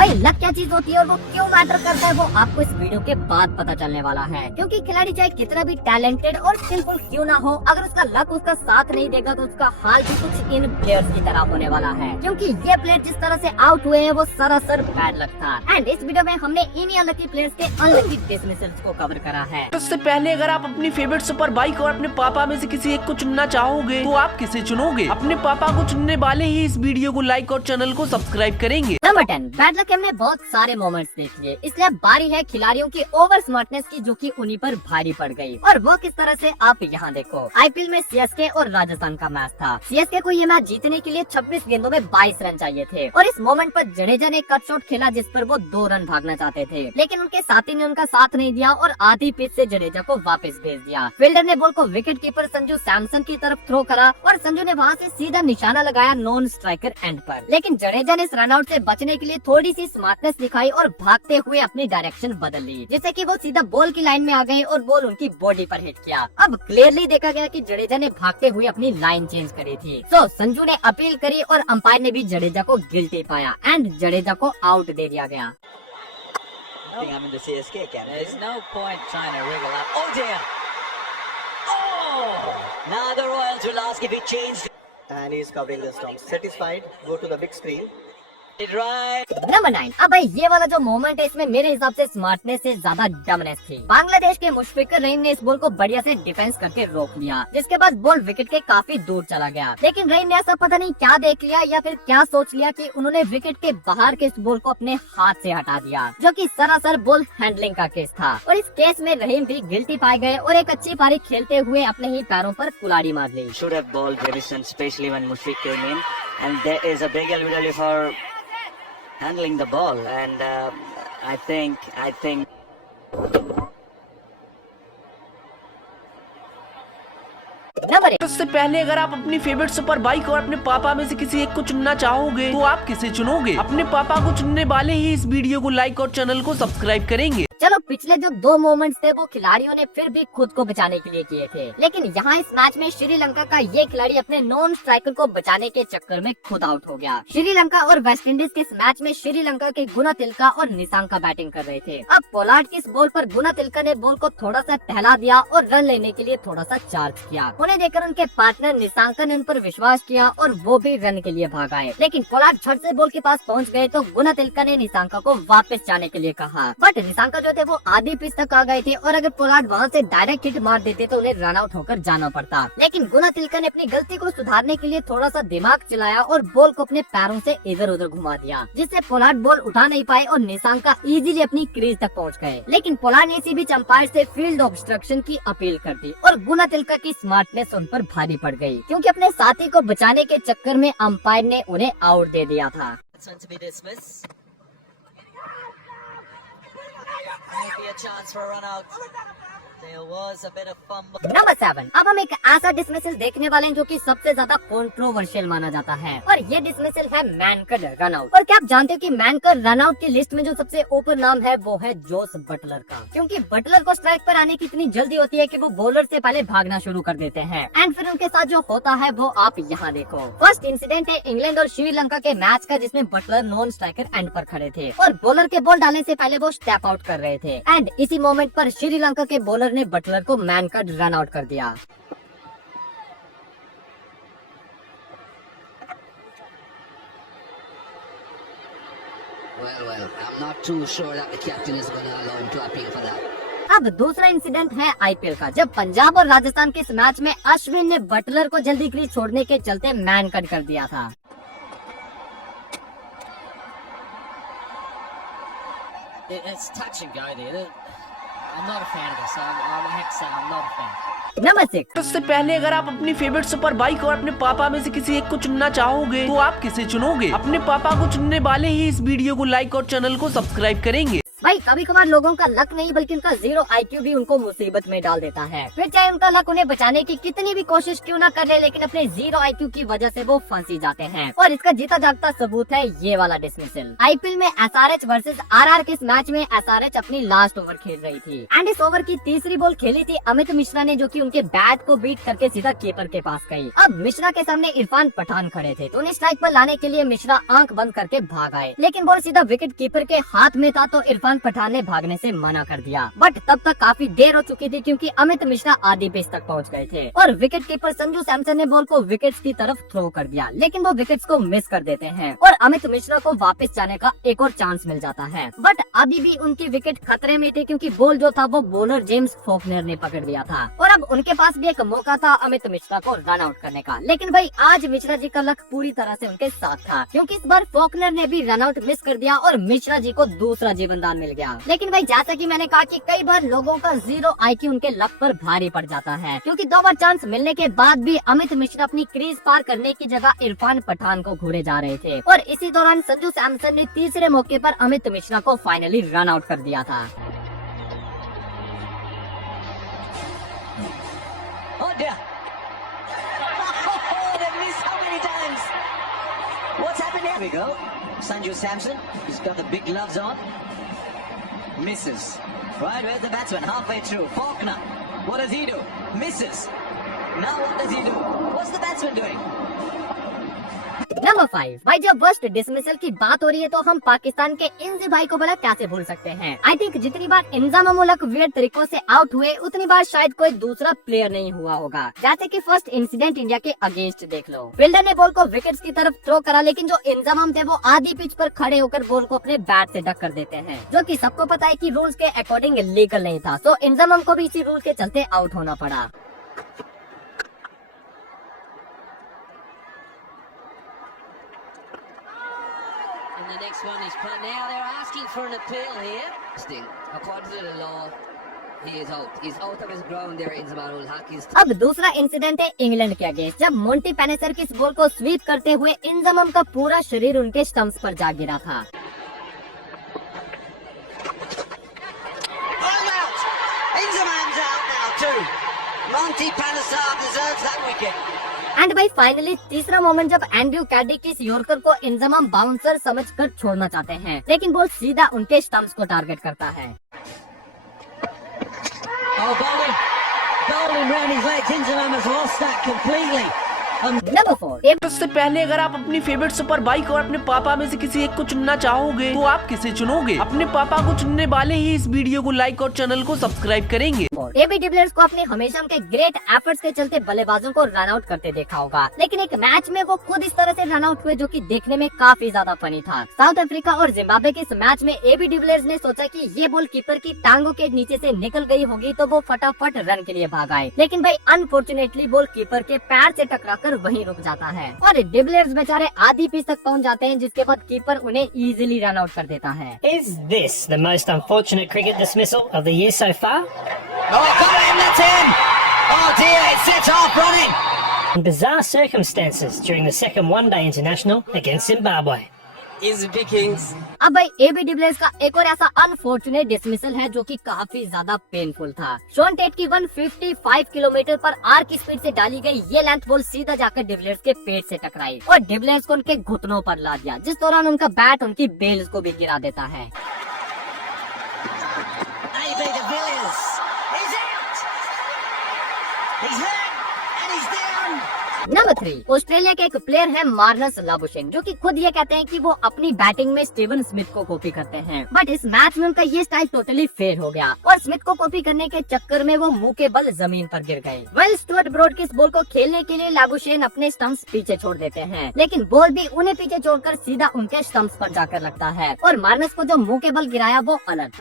भाई लक क्या चीज होती है और वो क्यों मैटर करता है वो आपको इस वीडियो के बाद पता चलने वाला है। क्योंकि खिलाड़ी चाहे कितना भी टैलेंटेड और स्किलफुल क्यों ना हो, अगर उसका लक उसका साथ नहीं देगा तो उसका हाल भी कुछ इन प्लेयर्स की तरह होने वाला है। क्योंकि ये प्लेयर जिस तरह से आउट हुए हैं वो सरासर बैड लक था। एंड इस वीडियो में हमने इन्हीं अनलकी प्लेयर्स के अनलकी डिसमिसल्स को कवर करा है। इससे पहले अगर आप अपनी फेवरेट सुपर बाइक और अपने पापा में से किसी एक को चुनना चाहोगे तो आप किसे चुनोगे? अपने पापा को चुनने वाले ही इस वीडियो को लाइक और चैनल को सब्सक्राइब करेंगे। नंबर 10, बैड लक हमने बहुत सारे मोमेंट्स देख लिए, इसलिए बारी है खिलाड़ियों की ओवर स्मार्टनेस की, जो कि उन्हीं पर भारी पड़ गई। और वो किस तरह से आप यहाँ देखो। आईपीएल में सीएसके और राजस्थान का मैच था। सीएसके को ये मैच जीतने के लिए 26 गेंदों में 22 रन चाहिए थे और इस मोमेंट पर जडेजा ने कट शॉट खेला जिस पर वो 2 रन भागना चाहते थे, लेकिन उनके साथी ने उनका साथ नहीं दिया और आधी पिच से जडेजा को वापस भेज दिया। फील्डर ने बॉल को विकेट कीपर संजू सैमसन की तरफ थ्रो करा और संजू ने वहाँ से सीधा निशाना लगाया नॉन स्ट्राइकर एंड पर, लेकिन जडेजा ने इस रनआउट से बचने के लिए थोड़ी सी स्मार्टनेस दिखाई और भागते हुए अपनी डायरेक्शन बदल ली, जिससे कि वो सीधा बॉल की लाइन में आ गए और बॉल उनकी बॉडी पर हिट किया। अब क्लियरली देखा गया कि जडेजा ने भागते हुए अपनी लाइन चेंज करी थी। तो संजू ने अपील करी और अंपायर ने भी जडेजा को गिल्टी पाया एंड जडेजा को आउट दे दिया गया। I'm in the CSK camp. There's no point trying to wriggle up. Oh dear! Oh! Now the Royals will ask if he changed. And he's covering the stumps. Satisfied, go to the big screen. It right. Number 9, अब भाई ये वाला जो moment है इसमें मेरे हिसाब से स्मार्टनेस से ज्यादा डमनेस थी। बांग्लादेश के मुशफिकुर रहीम ने इस बॉल को बढ़िया से डिफेंस करके रोक लिया, जिसके बाद बॉल विकेट के काफी दूर चला गया, लेकिन रहीम ने ऐसा पता नहीं क्या देख लिया या फिर क्या सोच लिया कि उन्होंने विकेट के बाहर के इस बॉल को अपने हाथ से हटा दिया, जो कि सरासर बॉल हैंडलिंग का केस था। और इस केस में रहीम भी गिल्टी पाए गए और एक अच्छी पारी खेलते हुए अपने ही पैरों पर कुल्हाड़ी मार ली। Should have bowled Jamison, especially when Mushfiq came in, and there is a big eligibility for handling the ball, and I think. Number 1, इससे पहले अगर आप अपनी फेवरेट सुपर बाइक और अपने पापा में से किसी एक को चुनना चाहोगे तो आप किसे चुनोगे? अपने पापा को चुनने वाले ही इस वीडियो को लाइक और चैनल को सब्सक्राइब करेंगे। चलो पिछले जो 2 मोमेंट्स थे वो खिलाड़ियों ने फिर भी खुद को बचाने के लिए किए थे, लेकिन यहाँ इस मैच में श्रीलंका का ये खिलाड़ी अपने नॉन स्ट्राइकर को बचाने के चक्कर में खुद आउट हो गया। श्रीलंका और वेस्टइंडीज के इस मैच में श्रीलंका के गुना तिलका और निशांका बैटिंग कर रहे थे। अब पोलार्ड की इस बॉल पर गुना तिलका ने बॉल को थोड़ा सा टहला दिया और रन लेने के लिए थोड़ा सा चार्ज किया। उन्हें देखकर उनके पार्टनर निशांका ने उन पर विश्वास किया और वो भी रन के लिए भाग आए, लेकिन पोलार्ड झट से बॉल के पास पहुँच गए तो गुना तिलका ने निशांका को वापस जाने के लिए कहा, बट निशांका जो थे वो आधी पिच तक आ गए थे और अगर पोलार्ड वहाँ से डायरेक्ट हिट मार देते तो उन्हें रन आउट होकर जाना पड़ता। लेकिन गुना तिलका ने अपनी गलती को सुधारने के लिए थोड़ा सा दिमाग चलाया और बॉल को अपने पैरों से इधर उधर घुमा दिया, जिससे पोलार्ड बॉल उठा नहीं पाए और निशांका इजीली अपनी क्रीज तक पहुंच गए। लेकिन पोलार्ड ने इसी बीच अंपायर से फील्ड ऑब्स्ट्रक्शन की अपील कर दी और गुना तिलका की स्मार्टनेस उन पर भारी पड़ गई, क्योंकि अपने साथी को बचाने के चक्कर में अंपायर ने उन्हें आउट दे दिया था। To be dismissed. Might be a chance for a run out. There was a bit of fumble. Number 7, अब हम एक ऐसा डिसमिसल देखने वाले हैं जो कि सबसे ज्यादा कंट्रोवर्शियल माना जाता है और ये डिसमिसल है मैनकड रनआउट। और क्या आप जानते हो कि मैनकड रनआउट की लिस्ट में जो सबसे ऊपर नाम है वो है जोस बटलर का, क्योंकि बटलर को स्ट्राइक पर आने की इतनी जल्दी होती है कि वो बॉलर से पहले भागना शुरू कर देते हैं। एंड फिर उनके साथ जो होता है वो आप यहाँ देखो। फर्स्ट इंसिडेंट है इंग्लैंड और श्रीलंका के मैच का, जिसमें बटलर नॉन स्ट्राइकर एंड पर खड़े थे और बॉलर के बॉल डालने से पहले वो स्टेप आउट कर रहे थे एंड इसी मोमेंट पर श्रीलंका के बॉलर ने बटलर को मैनकड रन आउट कर दिया। Well, I'm not too sure that the captain is going to allow him to appeal for that. अब दूसरा इंसिडेंट है आईपीएल का, जब पंजाब और राजस्थान के इस मैच में अश्विन ने बटलर को जल्दी क्रीज छोड़ने के चलते मैनकड कर दिया था। It's touch and go there. I'm not a fan of this. I have to say I'm not a fan. Number 6, इससे पहले अगर आप अपनी फेवरेट सुपर बाइक और अपने पापा में से किसी एक को चुनना चाहोगे तो आप किसे चुनोगे? अपने पापा को चुनने वाले ही इस वीडियो को लाइक और चैनल को सब्सक्राइब करेंगे। भाई कभी कभार लोगों का लक नहीं बल्कि उनका 0 IQ भी उनको मुसीबत में डाल देता है। फिर चाहे उनका लक उन्हें बचाने की कितनी भी कोशिश क्यों ना कर ले, लेकिन अपने 0 IQ की वजह से वो फंसी जाते हैं। और इसका जीता जागता सबूत है ये वाला डिसमिसल। IPL में SRH वर्सेस RR के इस मैच में SRH अपनी लास्ट ओवर खेल रही थी एंड इस ओवर की तीसरी बॉल खेली थी अमित मिश्रा ने, जो कि उनके बैट को बीट करके सीधा कीपर के पास गई। अब मिश्रा के सामने इरफान पठान खड़े थे तो उन्हें स्ट्राइक पर लाने के लिए मिश्रा आंख बंद करके भाग आए, लेकिन बॉल सीधा विकेट कीपर के हाथ में था तो इरफान पठान ने भागने से मना कर दिया। बट तब तक काफी देर हो चुकी थी क्योंकि अमित मिश्रा आधी पिच तक पहुंच गए थे और विकेट कीपर संजू सैमसन ने बॉल को विकेट्स की तरफ थ्रो कर दिया, लेकिन वो विकेट्स को मिस कर देते हैं और अमित मिश्रा को वापस जाने का एक और चांस मिल जाता है। बट अभी भी उनकी विकेट खतरे में थी क्योंकि बॉल जो था वो बॉलर जेम्स फॉकनर ने पकड़ लिया था और अब उनके पास भी एक मौका था अमित मिश्रा को रन आउट करने का। लेकिन भाई आज मिश्रा जी का लक पूरी तरह से उनके साथ था क्योंकि इस बार फॉकनर ने भी रन आउट मिस कर दिया और मिश्रा जी को दूसरा जीवन दान मिल गया। लेकिन भाई जैसा कि मैंने कहा कि कई बार लोगों का 0 IQ उनके लक पर भारी पड़ जाता है, क्योंकि 2 बार चांस मिलने के बाद भी अमित मिश्रा अपनी क्रीज पार करने की जगह इरफान पठान को घूरे जा रहे थे और इसी दौरान संजू सैमसन ने तीसरे मौके पर अमित मिश्रा को फाइनली रन आउट कर दिया था। Oh dear. They've missed how many times? What's happened here? Here we go. Sanju Samson, he's got the big gloves on. Misses. Right, where's the batsman? Halfway through. Faulkner. What does he do? Misses. Now what does he do? What's the batsman doing? Number 5। भाई जब worst dismissal की बात हो रही है तो हम पाकिस्तान के इंजी भाई को भला कैसे भूल सकते हैं। आई थिंक जितनी बार इंजाम मुल्क वियर्ड तरीकों से आउट हुए उतनी बार शायद कोई दूसरा प्लेयर नहीं हुआ होगा। जैसे कि फर्स्ट इंसिडेंट इंडिया के अगेंस्ट देख लो, फील्डर ने बॉल को विकेट्स की तरफ थ्रो करा, लेकिन जो इंजाम थे वो आधी पिच पर खड़े होकर बॉल को अपने बैट से डक कर देते हैं, जो कि सबको पता है कि रूल्स के अकॉर्डिंग लीगल नहीं था। तो इंजाम को भी इसी रूल के चलते आउट होना पड़ा। And the next one is played now. They're asking for an appeal here. Still, according to the law, he is out. He's out of his ground there. Inzamam ul Haq is. अब दूसरा incident है England के against, जब Monty Panesar की इस ball को SVEEP करते हुए इंजमाम का पूरा शरीर उनके स्टंप्स पर जा गिरा था। I'm out. Inzamam's out now too. Monty Panesar deserves that wicket. And भाई फाइनली तीसरा मोमेंट जब एंड्रयू कैडी की इस यॉर्कर को इंजमाम बाउंसर समझकर छोड़ना चाहते हैं, लेकिन बॉल सीधा उनके स्टंप्स को टारगेट करता है। Oh, bowling round his legs. Inzamam has lost that completely. Number 4। इससे पहले अगर आप अपनी फेवरेट सुपर बाइक और अपने पापा में से किसी एक को चुनना चाहोगे तो आप किसे चुनोगे? अपने पापा को चुनने वाले ही इस वीडियो को लाइक और चैनल को सब्सक्राइब करेंगे। एबी डिविलियर्स को आपने हमेशा उनके ग्रेट एफर्ट्स के चलते बल्लेबाजों को रन आउट करते देखा होगा, लेकिन एक मैच में वो खुद इस तरह से रन आउट हुए जो कि देखने में काफी ज्यादा फनी था। साउथ अफ्रीका और जिम्बाब्वे के इस मैच में एबी डिविलियर्स ने सोचा कि ये बॉल कीपर की टांगों के नीचे से निकल गई होगी तो वो फटाफट रन के लिए भाग आए, लेकिन भाई अनफॉर्चुनेटली बॉल कीपर के पैर से टकराकर वहीं रुक जाता है और डिविलियर्स बेचारे आधी पिच तक पहुंच जाते हैं, जिसके बाद कीपर उन्हें इजीली रन आउट कर देता है। Is this the most unfortunate cricket dismissal of the year so far? Oh, got him, that's him! Oh dear, it sets off running! In bizarre circumstances during the second one-day international against Zimbabwe. अब भाई AB de Villiers का एक और ऐसा unfortunate dismissal है जो कि काफी ज्यादा पेनफुल था। शॉन टेट की 155 किलोमीटर पर आर की स्पीड से डाली गई ये लेंथ बॉल सीधा जाकर डिविलियर्स के पेट से टकराई और डिविलियर्स को उनके घुटनों पर ला दिया, जिस दौरान उनका बैट उनकी बेल्स को भी गिरा देता है। AB de Villiers is out! He's hurt and he's down! Number 3। Australia के एक प्लेयर है मार्नस लाबुशेन, जो कि खुद ये कहते हैं कि वो अपनी बैटिंग में स्टीवन स्मिथ को कॉपी करते हैं, बट इस मैच में उनका ये स्टाइल टोटली फेल हो गया और स्मिथ को कॉपी करने के चक्कर में वो मुंह के बल जमीन पर गिर गए। वेल स्टुअर्ट ब्रॉड की इस बॉल को खेलने के लिए लाबुशेन अपने स्टंप्स पीछे छोड़ देते हैं, लेकिन बॉल भी उन्हें पीछे छोड़कर सीधा उनके स्टंप्स पर जाकर लगता है और मार्नस को जो मुंह के बल गिराया वो अलग।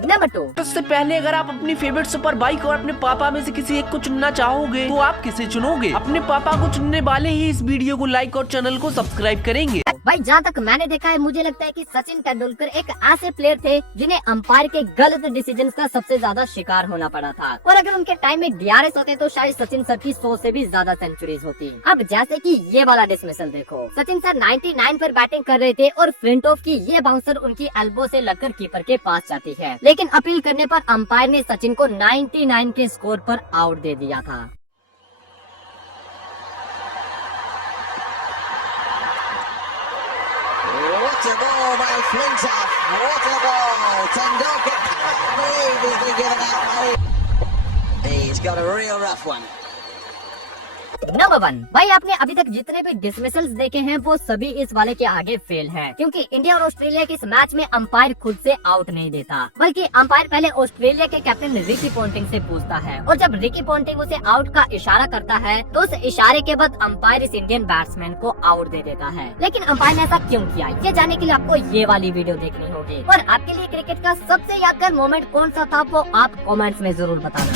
नंबर 2। इससे पहले अगर आप अपनी फेवरेट सुपर बाइक और अपने पापा में से किसी एक को चुनना चाहोगे तो आप किसे चुनोगे? अपने पापा को चुनने वाले ही इस वीडियो को लाइक और चैनल को सब्सक्राइब करेंगे। भाई जहाँ तक मैंने देखा है, मुझे लगता है कि सचिन तेंदुलकर एक ऐसे प्लेयर थे जिन्हें अंपायर के गलत डिसीजन का सबसे ज्यादा शिकार होना पड़ा था, और अगर उनके टाइम में DRS होते तो शायद सचिन सर की 100 से भी ज्यादा सेंचुरीज होती। अब जैसे कि ये वाला डिसमिसल देखो, सचिन सर 99 पर बैटिंग कर रहे थे और फ्लिंटॉफ की ये बाउंसर उनकी एल्बो से लगकर कीपर के पास जाती है, लेकिन अपील करने पर अंपायर ने सचिन को 99 के स्कोर पर आउट दे दिया था। What a ball by Flintoff. What a ball. Tendulkar can't believe he's been given out. He's got a real rough one. Number 1, भाई आपने अभी तक जितने भी डिसमिसल्स देखे हैं वो सभी इस वाले के आगे फेल हैं, क्योंकि इंडिया और ऑस्ट्रेलिया के इस मैच में अंपायर खुद से आउट नहीं देता, बल्कि अंपायर पहले ऑस्ट्रेलिया के कैप्टन रिकी पॉन्टिंग से पूछता है, और जब रिकी पॉन्टिंग उसे आउट का इशारा करता है तो उस इशारे के बाद अंपायर इस इंडियन बैट्समैन को आउट दे देता है। लेकिन अंपायर ने ऐसा क्यों किया, ये जानने के लिए आपको ये वाली वीडियो देखनी होगी। और आपके लिए क्रिकेट का सबसे यादगार मोमेंट कौन सा था वो आप कॉमेंट्स में जरूर बताना।